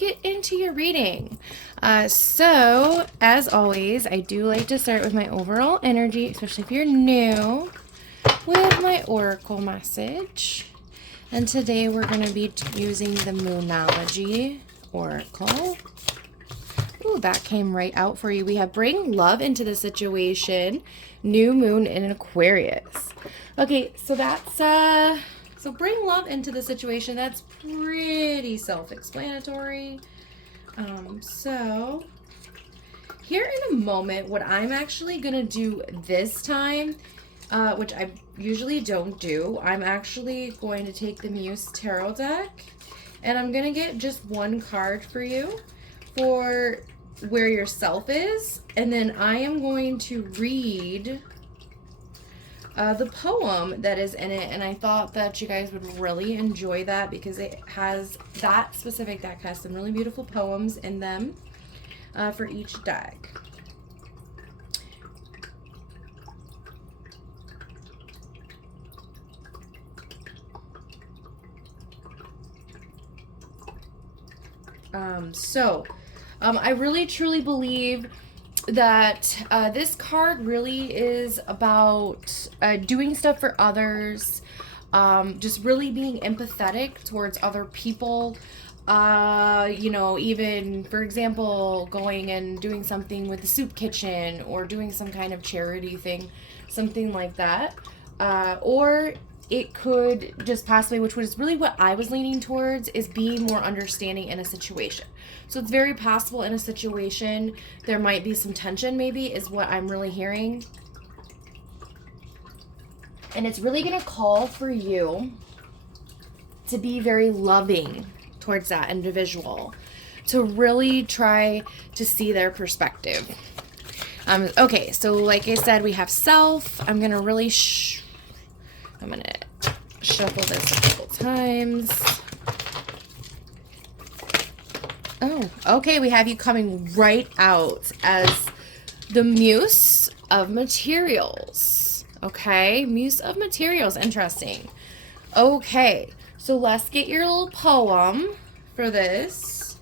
get into your reading. So, as always, I do like to start with my overall energy, especially if you're new, with my oracle message. And today we're going to be using the Moonology Oracle. Ooh, that came right out for you. We have bring love into the situation, new moon in Aquarius. Okay, so that's, so bring love into the situation. That's pretty self-explanatory. So here in a moment, what I'm actually going to do this time, which I usually don't do, I'm actually going to take the Muse Tarot deck, and I'm going to get just one card for you for where your self is, and then I am going to read the poem that is in it, and I thought that you guys would really enjoy that because it has, that specific deck has some really beautiful poems in them for each deck. I really truly believe that this card really is about doing stuff for others, just really being empathetic towards other people. You know, even, for example, going and doing something with the soup kitchen or doing some kind of charity thing, something like that. Or it could just possibly, which was really what I was leaning towards, is being more understanding in a situation. So it's very possible in a situation there might be some tension, maybe, is what I'm really hearing. And it's really going to call for you to be very loving towards that individual, to really try to see their perspective. Okay, so like I said, we have self. I'm going to really I'm going to shuffle this a couple times. Oh, okay, we have you coming right out as the Muse of Materials. Okay, Muse of Materials, interesting. Okay, so let's get your little poem for this.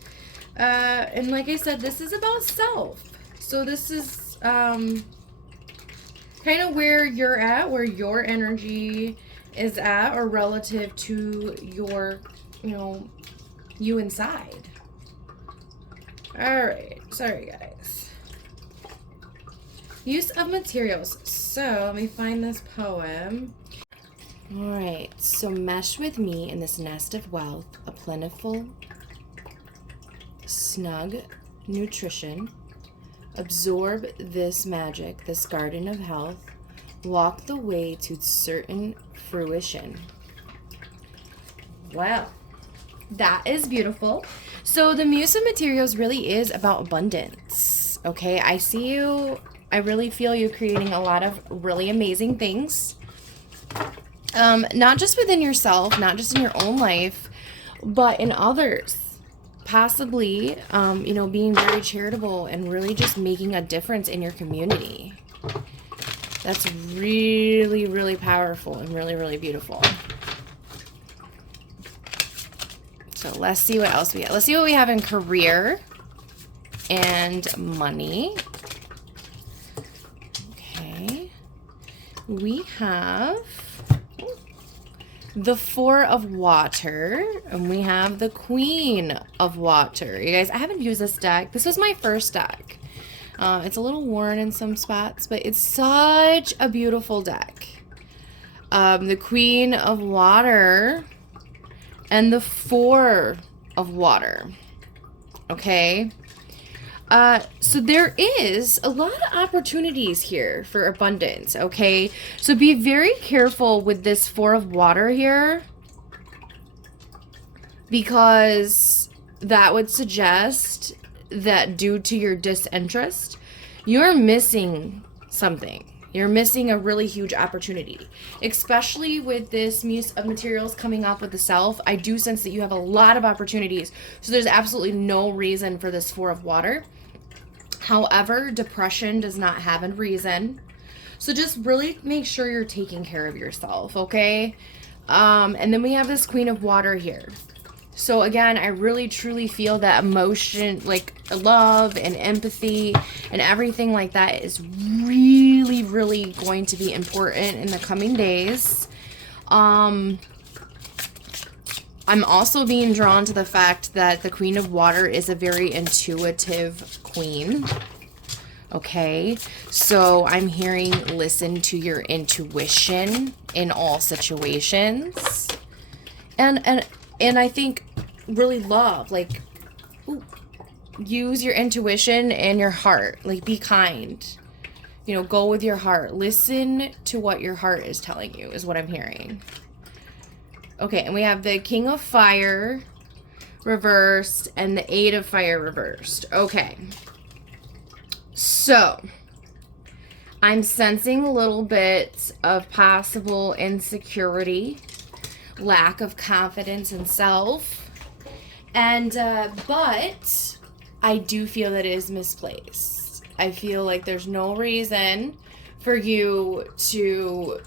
And like I said, this is about self. So this is kind of where you're at, where your energy is at, or relative to your, you know, you inside. All right, sorry guys. Use of materials. So let me find this poem. All right, so mesh with me in this nest of wealth, a plentiful, snug nutrition. Absorb this magic, this garden of health. Walk the way to certain fruition. Wow, that is beautiful. So the Muse of Materials really is about abundance. Okay, I see you. I really feel you creating a lot of really amazing things. Not just within yourself, not just in your own life, but in others. Possibly, you know, being very charitable and really just making a difference in your community. That's really, really powerful and really, really beautiful. So let's see what else we have. Let's see what we have in career and money. Okay. We have the Four of Water, and we have the Queen of Water. You guys, I haven't used this deck. This was my first deck. It's a little worn in some spots, but it's such a beautiful deck. The Queen of Water and the Four of Water. Okay. So there is a lot of opportunities here for abundance, okay? So be very careful with this Four of Water here, because that would suggest that due to your disinterest, you're missing something. You're missing a really huge opportunity, especially with this Muse of Materials coming up with the self. I do sense that you have a lot of opportunities. So there's absolutely no reason for this Four of Water. However, depression does not have a reason. So just really make sure you're taking care of yourself, okay? And then we have this Queen of Water here. So again, I really truly feel that emotion, like love and empathy and everything like that is really, really going to be important in the coming days. I'm also being drawn to the fact that the Queen of Water is a very intuitive queen. Okay, so I'm hearing listen to your intuition in all situations. And I think really love, like, ooh, use your intuition and your heart. Like, be kind. You know, go with your heart. Listen to what your heart is telling you is what I'm hearing. Okay, and we have the King of Fire reversed and the Eight of Fire reversed. Okay. So, I'm sensing a little bit of possible insecurity, lack of confidence in self, and but I do feel that it is misplaced. I feel like there's no reason for you to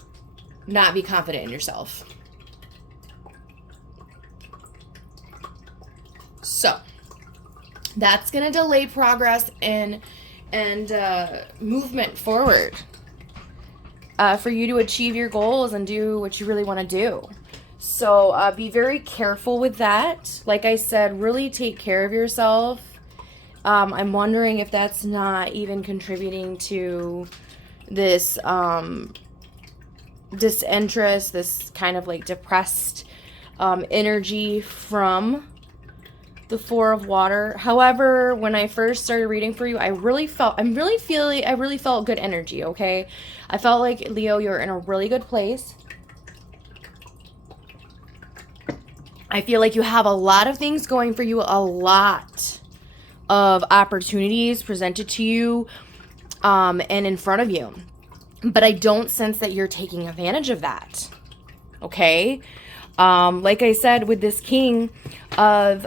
not be confident in yourself. So that's gonna delay progress and movement forward for you to achieve your goals and do what you really want to do. So be very careful with that. Like I said, really take care of yourself. I'm wondering if that's not even contributing to this disinterest, this kind of like depressed energy from the Four of Water. However, when I first started reading for you, I really felt good energy, okay? I felt like, Leo, you're in a really good place. I feel like you have a lot of things going for you, a lot of opportunities presented to you and in front of you. But I don't sense that you're taking advantage of that, okay? Like I said, with this King of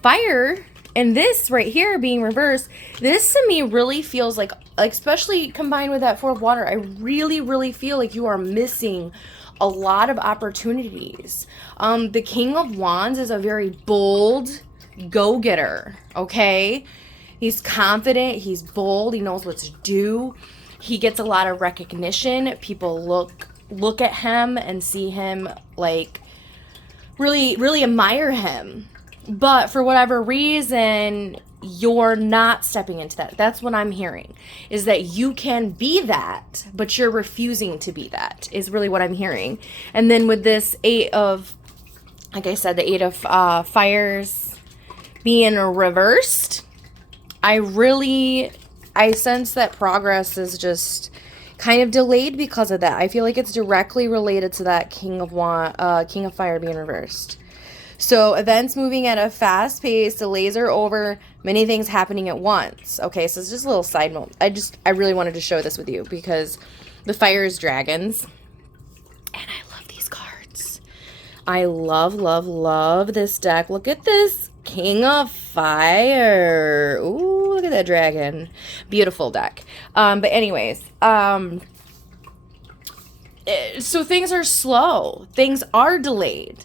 Fire and this right here being reversed, this to me really feels like, especially combined with that Four of Water, I really, really feel like you are missing a lot of opportunities. The King of Wands is a very bold go-getter, okay? He's confident, he's bold, he knows what to do. He gets a lot of recognition. People look at him and see him like really, really admire him. But for whatever reason, you're not stepping into that. That's what I'm hearing, is that you can be that, but you're refusing to be that, is really what I'm hearing. And then with this like I said, the Eight of Fires being reversed, I sense that progress is just kind of delayed because of that. I feel like it's directly related to that King of Fire being reversed. So events moving at a fast pace, delays are over, many things happening at once. Okay, so it's just a little side note. I really wanted to show this with you because the Fire is dragons. And I love these cards. I love, love, love this deck. Look at this King of Fire. Ooh, look at that dragon. Beautiful deck. But anyways, so things are slow. Things are delayed.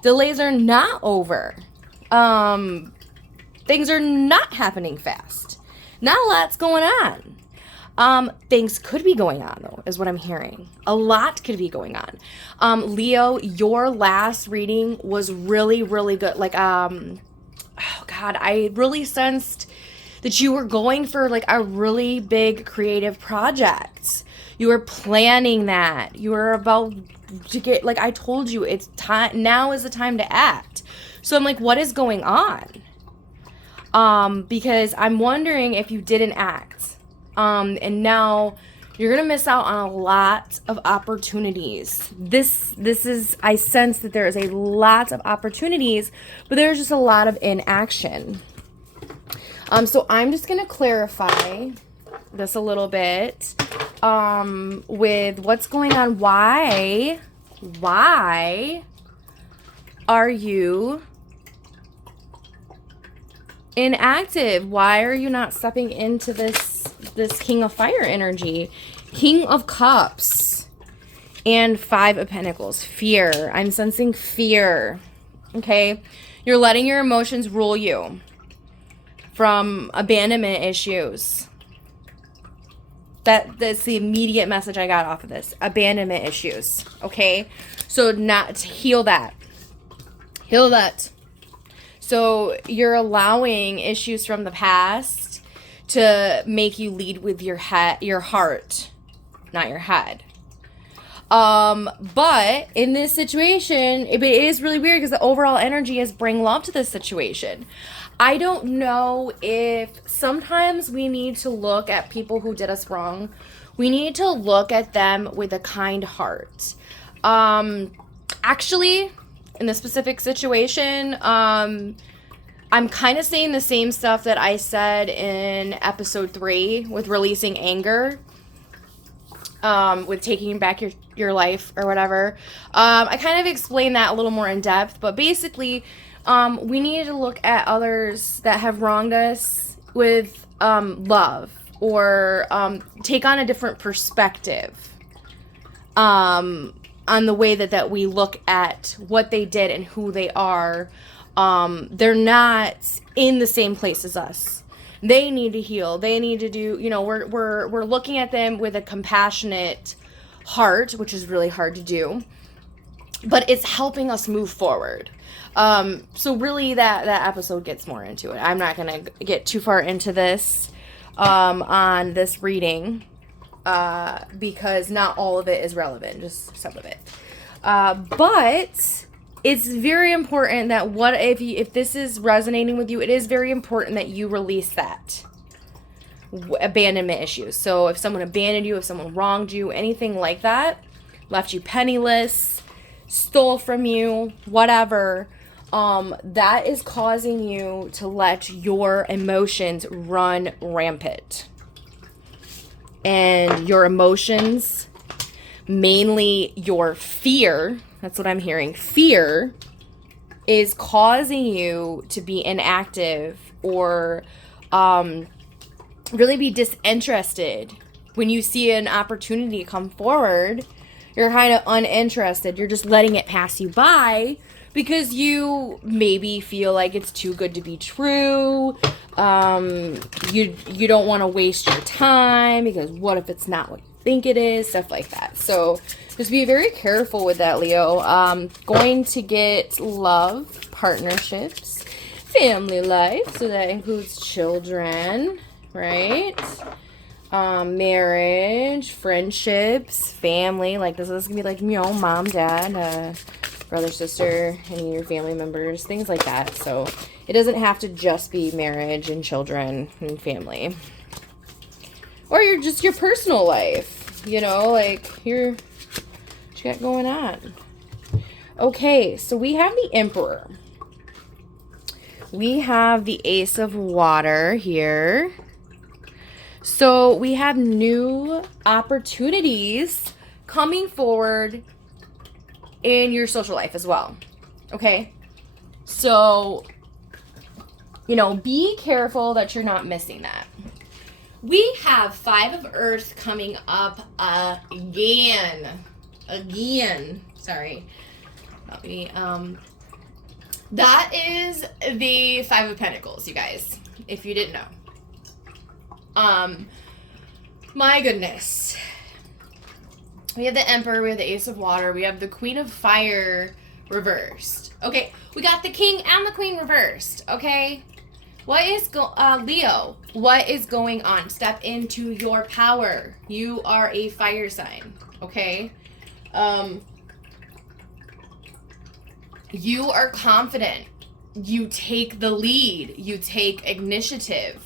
Delays are not over. Things are not happening fast. Not a lot's going on. Things could be going on, though, is what I'm hearing. A lot could be going on. Leo, your last reading was really, really good. Like, oh, God, I really sensed that you were going for, like, a really big creative project. You were planning that. You were about to get, like I told you, it's time. Now is the time to act. So I'm like, what is going on? Because I'm wondering if you didn't act. And now you're going to miss out on a lot of opportunities. This is, I sense that there is a lot of opportunities, but there's just a lot of inaction. So I'm just going to clarify this a little bit, with what's going on. Why are you inactive? Why are you not stepping into this King of Fire energy? King of Cups and Five of Pentacles. Fear. I'm sensing fear. Okay. You're letting your emotions rule you from abandonment issues. That's the immediate message I got off of this. Abandonment issues. Okay? So not to heal that. Heal that. So you're allowing issues from the past to make you lead with your heart, not your head. But in this situation, it is really weird because the overall energy is bring love to this situation. I don't know if sometimes we need to look at people who did us wrong. We need to look at them with a kind heart. Actually, in this specific situation, I'm kind of saying the same stuff that I said in episode 3 with releasing anger, with taking back your life or whatever. I kind of explained that a little more in depth, but basically, we need to look at others that have wronged us with love, or take on a different perspective on the way that we look at what they did and who they are. They're not in the same place as us. They need to heal. They need to do, we're looking at them with a compassionate heart, which is really hard to do, but it's helping us move forward. So really that episode gets more into it. I'm not going to get too far into this, on this reading, because not all of it is relevant, just some of it. But it's very important that if this is resonating with you, it is very important that you release that abandonment issues. So if someone abandoned you, if someone wronged you, anything like that, left you penniless, stole from you, whatever, that is causing you to let your emotions run rampant. And your emotions, mainly your fear, that's what I'm hearing, fear is causing you to be inactive or really be disinterested. When you see an opportunity come forward, you're kind of uninterested. You're just letting it pass you by because you maybe feel like it's too good to be true. You don't want to waste your time because what if it's not what you think it is? Stuff like that. So just be very careful with that, Leo. Going to get love, partnerships, family life. So that includes children, right? Marriage, friendships, family. Like this is going to be like, mom, dad, brother, sister, any of your family members, things like that. So it doesn't have to just be marriage and children and family. Or your personal life, like what you got going on. Okay, so we have the Emperor. We have the Ace of Water here. So we have new opportunities coming forward in your social life as well. Okay? So, be careful that you're not missing that. We have 5 of Earth coming up again. Sorry. Not me. That is the 5 of Pentacles, you guys, if you didn't know. My goodness. We have the Emperor, we have the Ace of Water, we have the Queen of Fire reversed. Okay, we got the King and the Queen reversed, okay? What is Leo, what is going on? Step into your power. You are a fire sign, okay? You are confident. You take the lead. You take initiative.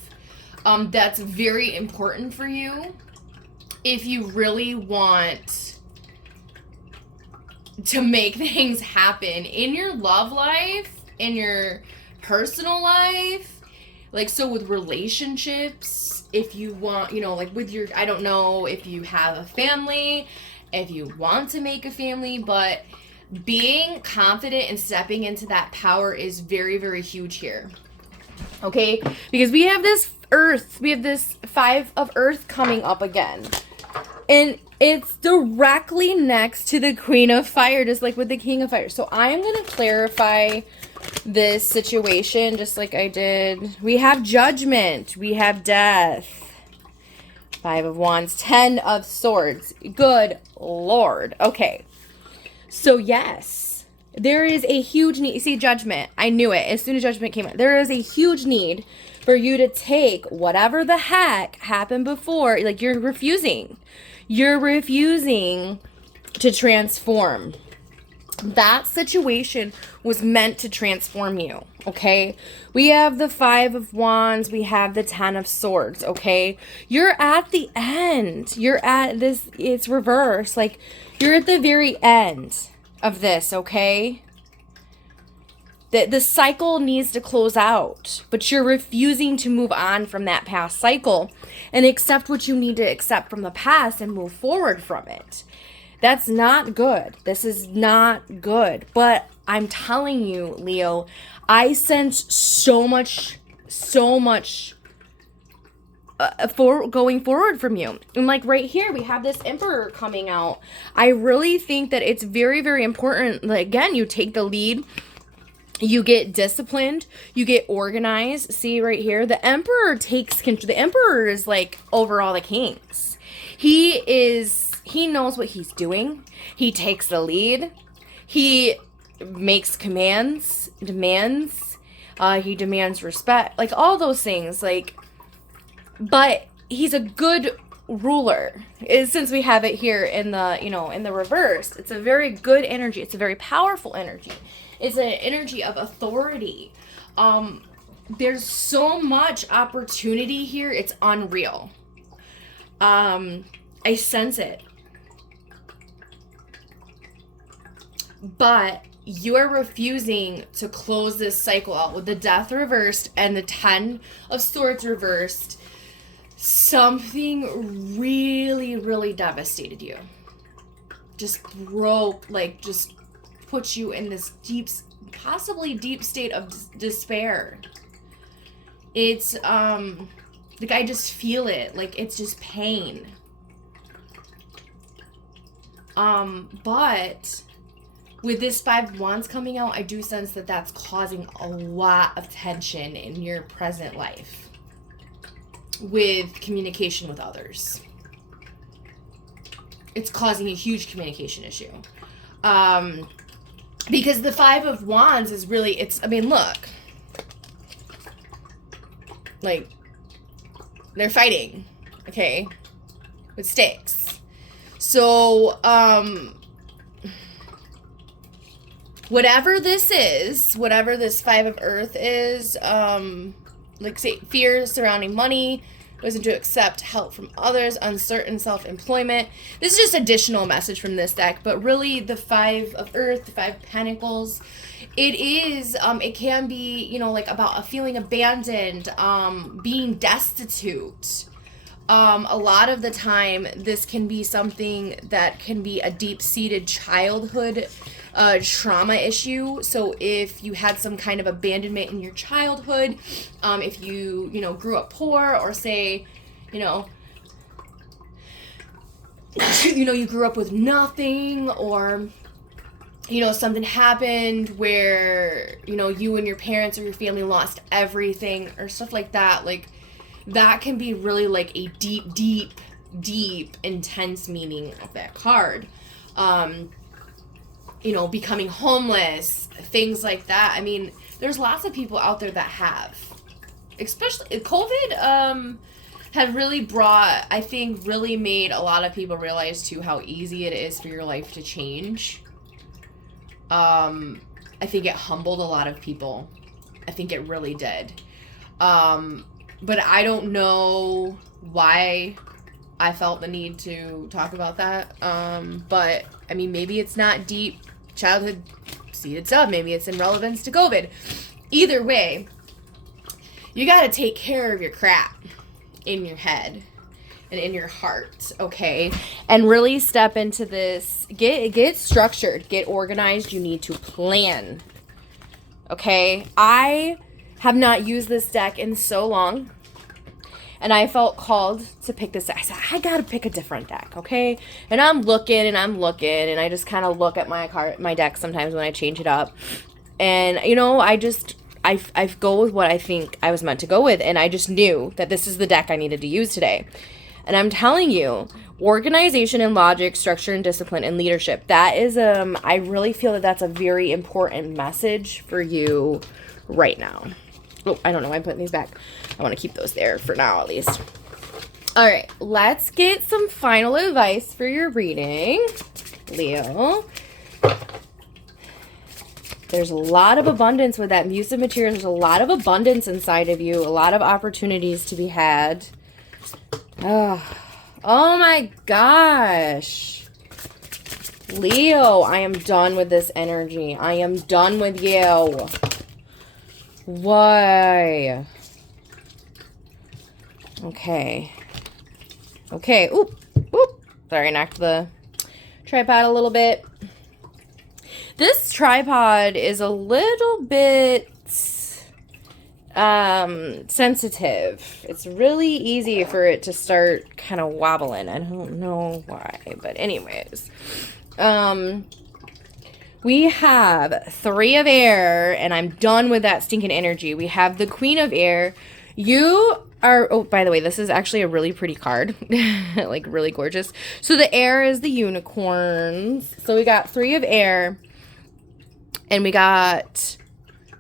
That's very important for you if you really want to make things happen in your love life, in your personal life. So with relationships, if you want, with your, I don't know if you have a family, if you want to make a family, but being confident and stepping into that power is very, very huge here. Okay? Because we have this Earth, we have this 5 of Earth coming up again. And it's directly next to the Queen of Fire, just like with the King of Fire. So I'm going to clarify this situation just like I did. We have Judgment. We have Death. 5 of Wands. 10 of Swords. Good Lord. Okay. So yes, there is a huge need. See, Judgment. I knew it. As soon as Judgment came out, there is a huge need for you to take whatever the heck happened before. Like, you're refusing. You're refusing to transform. That situation was meant to transform you, okay? We have the 5 of Wands. We have the 10 of Swords, okay? You're at the end. You're at this, it's reverse. Like, you're at the very end of this, okay? The cycle needs to close out, but you're refusing to move on from that past cycle and accept what you need to accept from the past and move forward from it. That's not good. This is not good. But I'm telling you, Leo, I sense so much for going forward from you. And like right here, we have this Emperor coming out. I really think that it's very, very important. Like, again, you take the lead. You get disciplined. You get organized. See right here, the Emperor takes control. The Emperor is like over all the kings. He knows what he's doing. He takes the lead. He makes demands. He demands respect. Like, all those things. Like, but he's a good ruler. Since we have it here in the, in the reverse, it's a very good energy. It's a very powerful energy. It's an energy of authority. There's so much opportunity here. It's unreal. I sense it. But you are refusing to close this cycle out with the Death reversed and the 10 of Swords reversed. Something really, really devastated you. Just broke, like, just put you in this deep, possibly deep state of despair. It's, like, I just feel it. Like, it's just pain. But with this 5 of Wands coming out, I do sense that that's causing a lot of tension in your present life with communication with others. It's causing a huge communication issue. Because the 5 of Wands is really, look. Like, they're fighting, okay? With stakes. So, whatever this is, whatever this 5 of Earth is, like, say, fears surrounding money, wisdom to accept help from others, uncertain self-employment. This is just additional message from this deck, but really the 5 of Earth, the 5 of Pentacles, it is, it can be, like, about a feeling abandoned, being destitute. A lot of the time, this can be something that can be a deep-seated childhood trauma issue. So if you had some kind of abandonment in your childhood, if you, grew up poor, or say, you grew up with nothing, or, something happened where, you and your parents or your family lost everything, or stuff like that, like, that can be really like a deep, intense meaning of that card. Becoming homeless, things like that. I mean, there's lots of people out there that have. Especially, COVID had really brought, I think, really made a lot of people realize, too, how easy it is for your life to change. I think it humbled a lot of people. I think it really did. But I don't know why I felt the need to talk about that. But, I mean, maybe it's not deep childhood seated stuff. Maybe it's in relevance to COVID. Either way, you got to take care of your crap in your head and in your heart, okay? And really step into this. Get structured. Get organized. You need to plan, okay? I have not used this deck in so long, and I felt called to pick this deck. I said, I gotta pick a different deck, okay? And I'm looking, and I just kind of look at my deck sometimes when I change it up, And, you know, I go with what I think I was meant to go with. And I just knew that this is the deck I needed to use today. And I'm telling you, organization and logic, structure and discipline and leadership. That is, I really feel that that's a very important message for you right now. Oh, I don't know why I'm putting these back. I want to keep those there for now, at least. All right, let's get some final advice for your reading, Leo. There's a lot of abundance with that Muse of Materials. There's a lot of abundance inside of you, a lot of opportunities to be had. Oh my gosh. Leo, I am done with this energy. I am done with you. Why? Okay. Okay. Oop. Oop. Sorry, I knocked the tripod a little bit. This tripod is a little bit sensitive. It's really easy for it to start kind of wobbling. I don't know why, but anyways. We have 3 of air, and I'm done with that stinking energy. We have the Queen of Air. You are, oh, by the way, this is actually a really pretty card. Like, really gorgeous. So the air is the unicorns. So we got 3 of air, and we got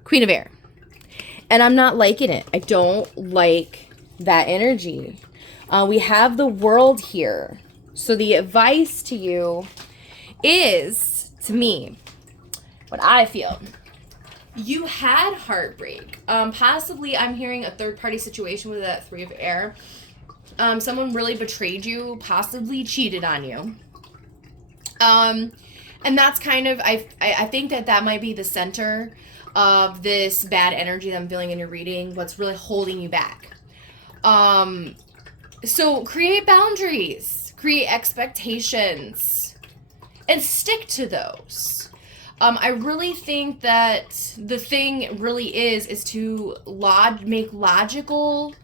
Queen of Air. And I'm not liking it. I don't like that energy. We have the World here. So the advice to you is, to me, what I feel. You had heartbreak. Possibly, I'm hearing a third-party situation with that 3 of air. Someone really betrayed you, possibly cheated on you. And that's kind of, I think that might be the center of this bad energy that I'm feeling in your reading, what's really holding you back. So create boundaries, create expectations, and stick to those. I really think that the thing really is to make logical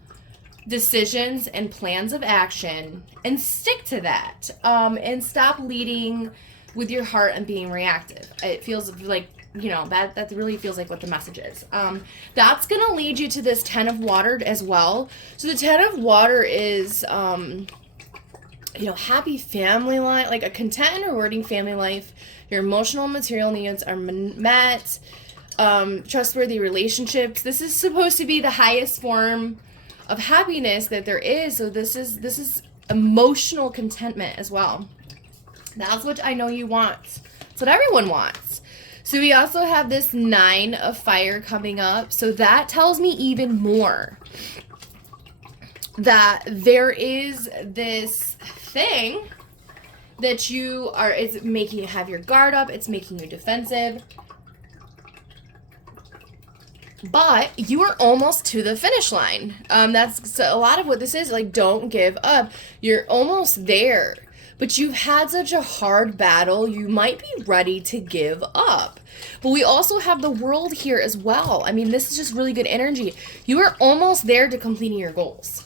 decisions and plans of action and stick to that. And stop leading with your heart and being reactive. It feels like, you know, that really feels like what the message is. That's going to lead you to this 10 of water as well. So the 10 of water is, you know, happy family life, like a content and rewarding family life. Your emotional and material needs are met. Trustworthy relationships. This is supposed to be the highest form of happiness that there is. So this is emotional contentment as well. That's what I know you want. That's what everyone wants. So we also have this 9 of fire coming up. So that tells me even more that there is this thing that you are, it's making you have your guard up. It's making you defensive. But you are almost to the finish line. That's so a lot of what this is. Like, don't give up. You're almost there. But you've had such a hard battle, you might be ready to give up. But we also have the World here as well. I mean, this is just really good energy. You are almost there to completing your goals.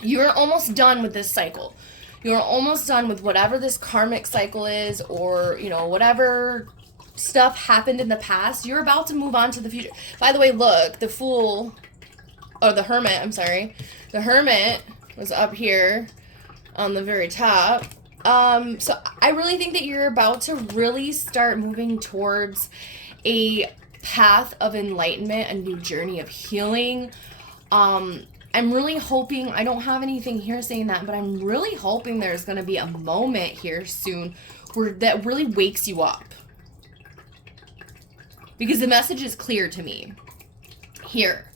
You are almost done with this cycle. You are almost done with whatever this karmic cycle is, or, you know, whatever stuff happened in the past. You're about to move on to the future. By the way, look, the Fool, or the Hermit, I'm sorry. The Hermit was up here on the very top. So I really think that you're about to really start moving towards a path of enlightenment, a new journey of healing. I'm really hoping, I don't have anything here saying that, but I'm really hoping there's going to be a moment here soon where that really wakes you up. Because the message is clear to me. Here.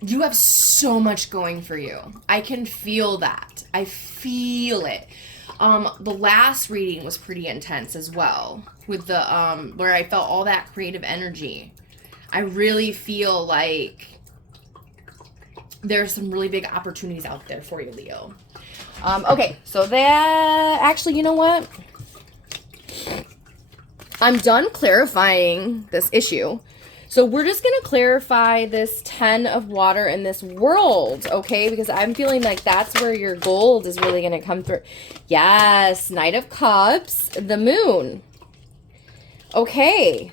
You have so much going for you. I can feel that. I feel it. The last reading was pretty intense as well, with the where I felt all that creative energy. I really feel like there's some really big opportunities out there for you, Leo. Okay, so that actually, you know what? I'm done clarifying this issue. So we're just going to clarify this 10 of water in this World, okay? Because I'm feeling like that's where your gold is really going to come through. Yes, Knight of Cups, the Moon. Okay.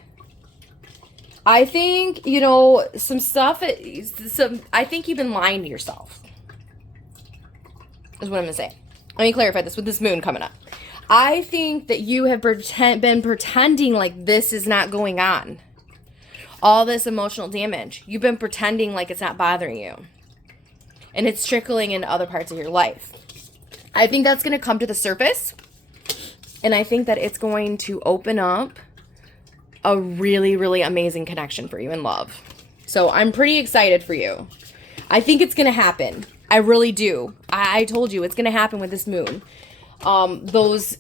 I think, some stuff, I think you've been lying to yourself, is what I'm going to say. Let me clarify this with this moon coming up. I think that you have been pretending like this is not going on. All this emotional damage. You've been pretending like it's not bothering you. And it's trickling into other parts of your life. I think that's going to come to the surface. And I think that it's going to open up a really, really amazing connection for you in love. So I'm pretty excited for you. I think it's going to happen. I really do. I told you it's going to happen with this moon. Those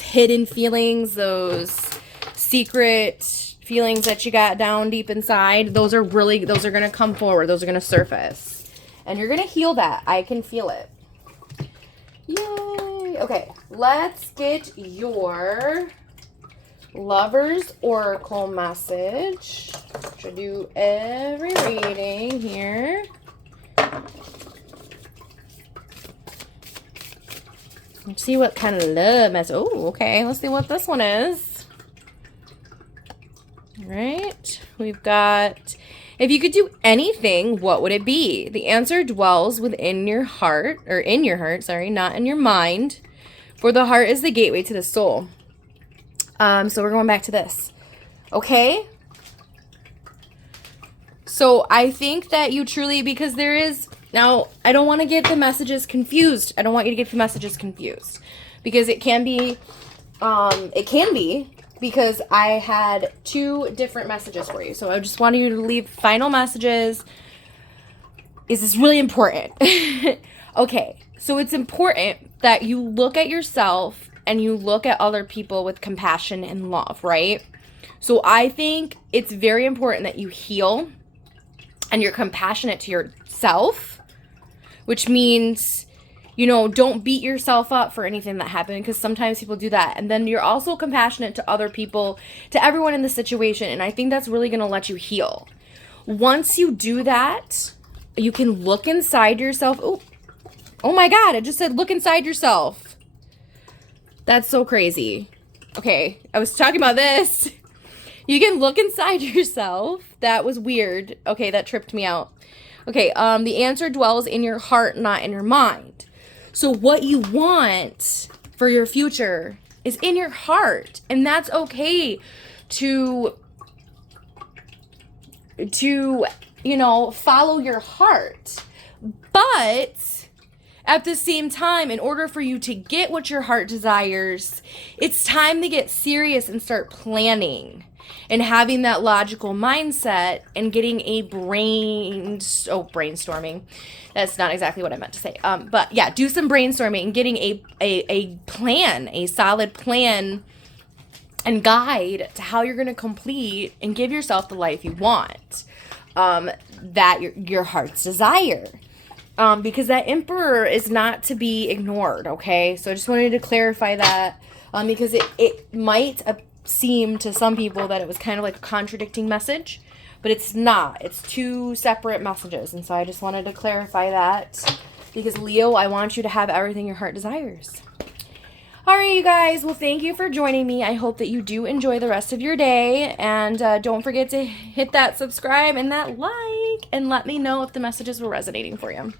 hidden feelings, those secret feelings that you got down deep inside, those are going to come forward. Those are going to surface. And you're going to heal that. I can feel it. Yay. Okay, let's get your Lover's Oracle message. Should do every reading here. Let's see what kind of love message. Oh, okay. Let's see what this one is. All right. We've got, if you could do anything, what would it be? The answer dwells within your heart, or in your heart, sorry, not in your mind. For the heart is the gateway to the soul. So we're going back to this. Okay. So I think that you truly, because there is, now I don't want to get the messages confused. I don't want you to get the messages confused because it can be, because I had 2 different messages for you. So I just wanted you to leave final messages. Is this really important? Okay. So it's important that you look at yourself and you look at other people with compassion and love, right? So I think it's very important that you heal and you're compassionate to yourself, which means, don't beat yourself up for anything that happened, because sometimes people do that. And then you're also compassionate to other people, to everyone in the situation. And I think that's really going to let you heal. Once you do that, you can look inside yourself. Oh my God, it just said look inside yourself. That's so crazy. Okay, I was talking about this. You can look inside yourself. That was weird. Okay, that tripped me out. Okay, the answer dwells in your heart, not in your mind. So what you want for your future is in your heart. And that's okay to follow your heart. But at the same time, in order for you to get what your heart desires, it's time to get serious and start planning and having that logical mindset and getting a brainstorming. That's not exactly what I meant to say. But yeah, do some brainstorming and getting a plan, a solid plan and guide to how you're going to complete and give yourself the life you want, that your heart's desire. Because that Emperor is not to be ignored, okay? So I just wanted to clarify that, because it might seem to some people that it was kind of like a contradicting message, but it's not. It's 2 separate messages, and so I just wanted to clarify that, because Leo, I want you to have everything your heart desires. All right, you guys. Well, thank you for joining me. I hope that you do enjoy the rest of your day, and don't forget to hit that subscribe and that like, and let me know if the messages were resonating for you.